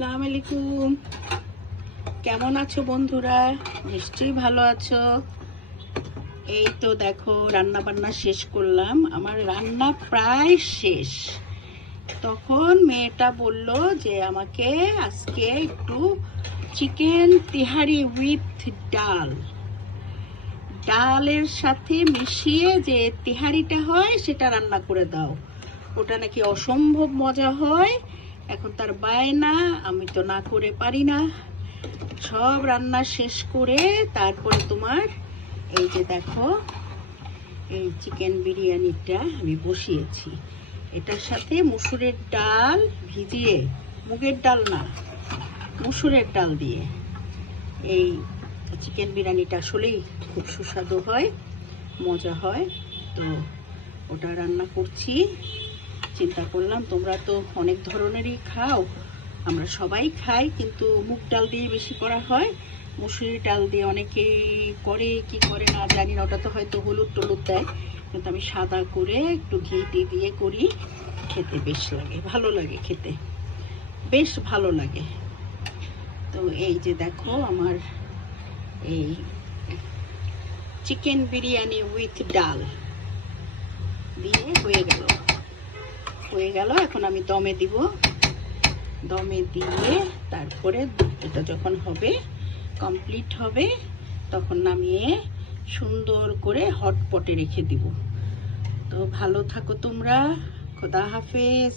আসসালামু আলাইকুম। কেমন আছো বন্ধুরা? নিশ্চয়ই ভালো আছো। এই তো দেখো রান্না বান্না শেষ করলাম, আমার রান্না প্রায় শেষ। তখন মেয়েটা বলল যে আমাকে আজকে একটু চিকেন তেহারি উইথ ডালের সাথে মিশিয়ে যে তেহারিটা হয় সেটা রান্না করে দাও। ওটা নাকি অসম্ভব মজা হয়। এখন তার বায়না, আমি তো না করে পারি না। সব রান্না শেষ করে তারপরে তোমার এই যে দেখো এই চিকেন বিরিয়ানিটা আমি বসিয়েছি। এটার সাথে মুসুরের ডাল ভিজিয়ে, মুগের ডাল না, মুসুরের ডাল দিয়ে এই চিকেন বিরিয়ানিটা আসলেই খুব সুস্বাদু হয়, মজা হয়। তো ওটা রান্না করছি। চিন্তা করলাম তোমরা তো অনেক ধরনেরই খাও, আমরা সবাই খাই, কিন্তু মুগ ডাল দিয়ে বেশি করা হয়। মুসুরি ডাল দিয়ে অনেকেই করে কি করে না জানি না, ওটা তো হয়তো হলুদ টলুদ দেয়, কিন্তু আমি সাদা করে একটু ঘি দিয়ে করি। খেতে বেশ লাগে, ভালো লাগে খেতে, বেশ ভালো লাগে। তো এই যে দেখো আমার এই চিকেন বিরিয়ানি উইথ ডাল দিয়ে হয়ে গেল। এখন আমি দমে দিব। দমে দিয়ে তারপরে এটা যখন হবে, কমপ্লিট হবে, তখন নামিয়ে সুন্দর করে হটপটে রেখে দিব। তো ভালো থাকো তোমরা। খোদা হাফেজ।